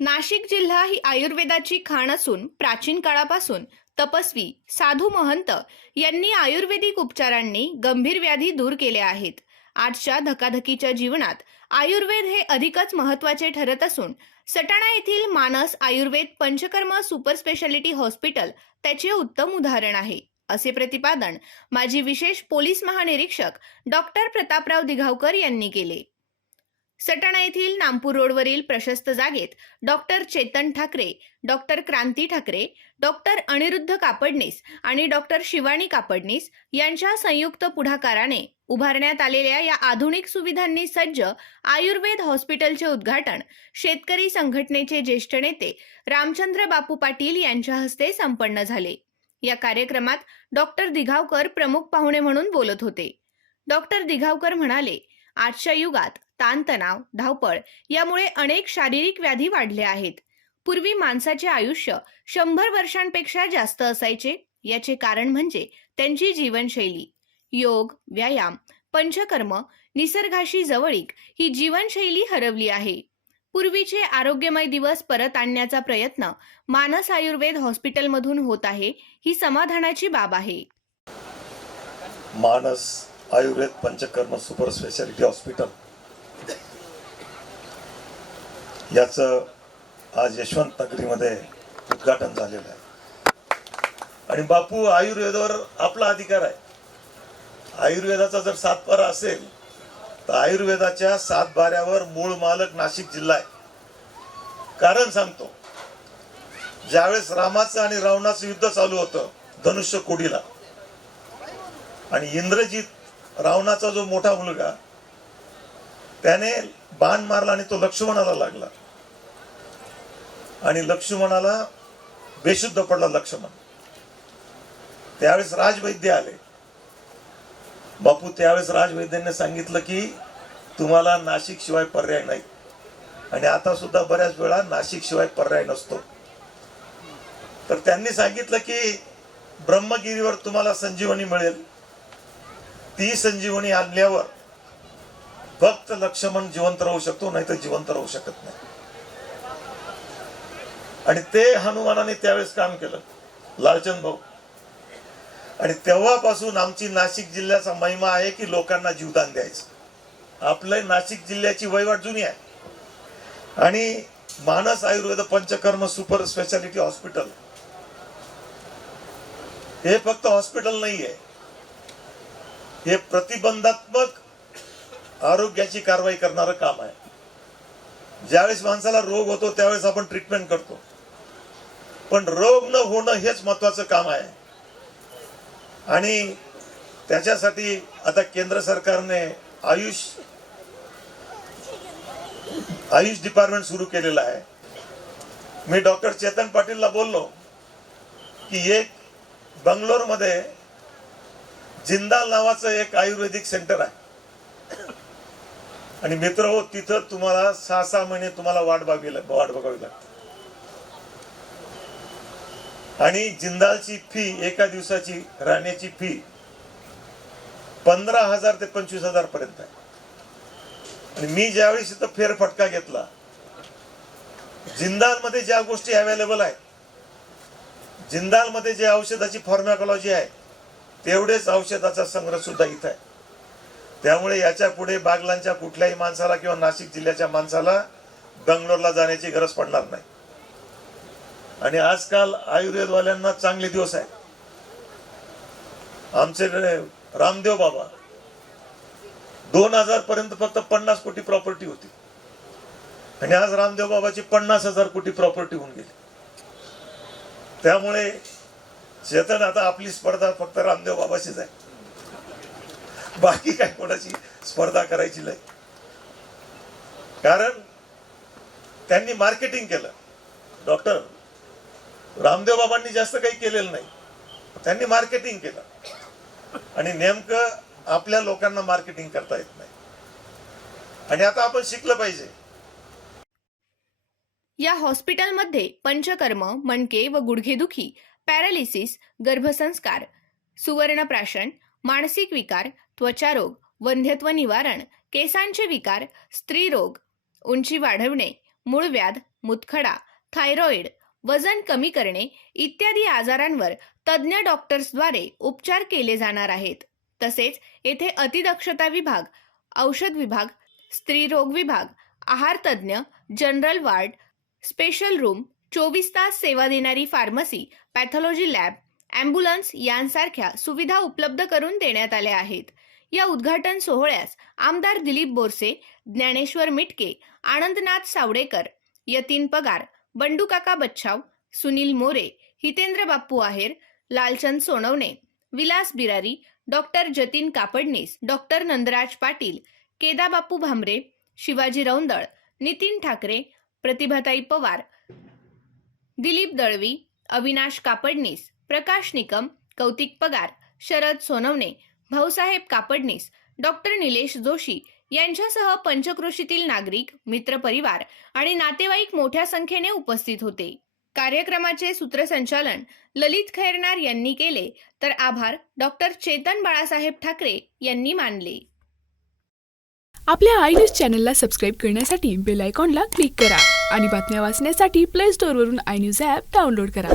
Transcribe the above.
नाशिक जिल्हा ही आयुर्वेदाची खाण असून प्राचीन काळापासून तपस्वी साधू महंत यांनी आयुर्वेदिक उपचारांनी गंभीर व्याधी दूर केल्या आहेत. आजच्या धकाधकीच्या जीवनात आयुर्वेद हे अधिकच महत्त्वाचे ठरत असून सटाणा येथील Manas Ayurveda Panchakarma super speciality hospital त्याचे उत्तम उदाहरण आहे. असे प्रतिपादन माजी विशेष पोलीस महानिरीक्षक डॉक्टर प्रतापराव दिघावकर यांनी केले. सटाणा येथील नामपूर रोडवरील प्रशस्त जागेत doctor Chetan Thakare doctor Kranti Thakare doctor Aniruddha Kapadnis आणि डॉक्टर शिवानी कापडणीस यांच्या संयुक्त पुढाकाराने उभारण्यात आलेल्या या आधुनिक सुविधांनी सज्ज आयुर्वेद हॉस्पिटलचे उद्घाटन शेतकरी संघटनेचे ज्येष्ठ नेते रामचंद्र बापू पाटील यांच्या हस्ते संपन्न झाले. या कार्यक्रमात डॉक्टर दिघावकर प्रमुख पाहुणे म्हणून बोलत होते. डॉक्टर दिघावकर म्हणाले आजच्या युगात ताणतणाव धावपळ यामुळे अनेक शारीरिक व्याधी वाढल्या आहेत. पूर्वी माणसाचे आयुष्य शंभर वर्षांपेक्षा जास्त असायचे याचे कारण म्हणजे त्यांची जीवनशैली. योग व्यायाम पंचकर्म निसर्गाशी जवळीक ही जीवनशैली हरवली आहे. पूर्वीचे आरोग्यमय दिवस परत आणण्याचा प्रयत्न मानस आयुर्वेद हॉस्पिटलमधून होत आहे ही समाधानाची बाब आहे. Manas Ayurveda Panchakarma super speciality hospital याचं आज यशवंत नगरीमध्ये उद्घाटन झालेलं आहे. आणि बापू आयुर्वेदावर आपला अधिकार आहे. आयुर्वेदाचा जर सातबारा असेल तर आयुर्वेदाच्या सातबाऱ्यावर मूळ मालक नाशिक जिल्हा आहे. कारण सांगतो ज्यावेळेस रामाचं आणि रावणाचं युद्ध चालू होतं धनुष्य कोडीला आणि इंद्रजित रावणाचा जो मोठा मुलगा त्याने बाण मारला आणि तो लक्ष्मणाला लागला. आणि लक्ष्मणाला बेशुद्ध पडला लक्ष्मण. त्यावेळेस राजवैद्य आले. बापू त्यावेळेस राजवैद्यांनी सांगितलं की तुम्हाला नाशिक शिवाय पर्याय नाही. आणि आता सुद्धा बऱ्याच वेळा नाशिक शिवाय पर्याय नसतो. तर त्यांनी सांगितलं की ब्रह्मगिरीवर तुम्हाला संजीवनी मिळेल. ती संजीवनी आणल्यावर फक्त लक्ष्मण जिवंत राहू शकतो नाही तर जिवंत राहू शकत नाही. आणि ते हनुमानाने त्यावेळेस काम केलं लालचंद भाऊ. आणि तेव्हापासून आमची नाशिक जिल्ह्याचा महिमा आहे की लोकांना जीवदान द्यायचं. आपलं नाशिक जिल्ह्याची वहिवाट जुनी आहे. आणि Manas Ayurveda Panchakarma super speciality hospital. हे फक्त हॉस्पिटल नाही आहे हे प्रतिबंधात्मक आरोग्याची कारवाई करणारं काम आहे. ज्यावेळेस माणसाला रोग होतो त्यावेळेस आपण ट्रीटमेंट करतो. पण रोग न होणं हेच महत्वाचं काम आहे. आणि त्याच्यासाठी आता केंद्र सरकारने आयुष आयुष डिपार्टमेंट सुरू केलेलं आहे. मी डॉक्टर चेतन पाटीलला बोललो की एक बंगलोरमध्ये जिंदाल नावाचं एक आयुर्वेदिक सेंटर आहे. आणि मित्र हो तिथं तुम्हाला सहा सहा महिने तुम्हाला वाट बघावी लाग- वाट बघावी लागते. आणि जिंदालची फी एका दिवसाची राहण्याची फी पंधरा हजार ते पंचवीस हजार पर्यंत आहे. आणि मी ज्यावेळेस इथं फेरफटका घेतला जिंदालमध्ये ज्या गोष्टी अवेलेबल आहेत जिंदालमध्ये जे औषधाची फॉर्मॅकॉलॉजी आहे तेवढेच औषधाचा संग्रह सुद्धा इथं आहे. त्यामुळे याच्यापुढे बागलांच्या कुठल्याही माणसाला किंवा नाशिक जिल्ह्याच्या माणसाला बंगलोरला जाण्याची गरज पडणार नाही. आणि आजकाल आयुर्वेदवाल्यांना चांगले दिवस आहे आमचे रामदेव बाबा दोन हजार पर्यंत फक्त पन्नास कोटी प्रॉपर्टी होती. आणि आज रामदेव बाबाची पन्नास हजार कोटी प्रॉपर्टी होऊन गेली. त्यामुळे चेतन आता आपली स्पर्धा फक्त रामदेव बाबाशीच आहे. बाकी काय कोणाची स्पर्धा करायची नाही. कारण त्यांनी मार्केटिंग केलं. डॉक्टर रामदेव बाबांनी जास्त काही केलेलं नाही. त्यांनी मार्केटिंग केलं. आणि नेमकं आपल्या लोकांना मार्केटिंग करता येत नाही. आणि आता आपण शिकलं पाहिजे. या हॉस्पिटलमध्ये पंचकर्म मणके व गुडघेदुखी पॅरालिसिस गर्भसंस्कार सुवर्णप्राशन मानसिक विकार त्वचारोग वंध्यत्व निवारण केसांचे विकार स्त्रीरोग उंची वाढवणे मूळव्याध मुतखडा थायरॉइड वजन कमी करणे इत्यादी आजारांवर तज्ज्ञ डॉक्टर्सद्वारे उपचार केले जाणार आहेत. तसेच येथे अतिदक्षता विभाग औषध विभाग स्त्रीरोग विभाग आहार तज्ज्ञ जनरल वार्ड स्पेशल रूम चोवीस तास सेवा देणारी फार्मसी पॅथॉलॉजी लॅब ॲम्ब्युलन्स यांसारख्या सुविधा उपलब्ध करून देण्यात आल्या आहेत. या उद्घाटन सोहळ्यास आमदार दिलीप बोरसे ज्ञानेश्वर मिटके आनंदनाथ सावडेकर यतीन पगार बंडूकाका Bachhav Sunil More Hitendra Bappu Aher Lalchand Sonawane Vilas Birari doctor Jatin Kapadnis doctor Nandraj Patil Kedabapu Bhambare Shivaji Raundal Nitin Thakare Pratibhatai Pawar Dilip Dalvi Avinash Kapadnis Prakash Nikam Kautik Pagar Sharad Sonawane Bhausaheb Kapadnis doctor Nilesh Joshi यांच्यासह पंचक्रोशीतील नागरिक मित्रपरिवार आणि नातेवाईक मोठ्या संख्येने उपस्थित होते. कार्यक्रमाचे सूत्रसंचालन ललित खैरनार यांनी केले तर आभार डॉक्टर चेतन बाळासाहेब ठाकरे यांनी मानले. आपल्या आय न्यूज चॅनलला सबस्क्राईब करण्यासाठी बेल आयकॉनला क्लिक करा आणि बातम्या वाचण्यासाठी प्ले स्टोअरवरून आय न्यूज ॲप डाउनलोड करा.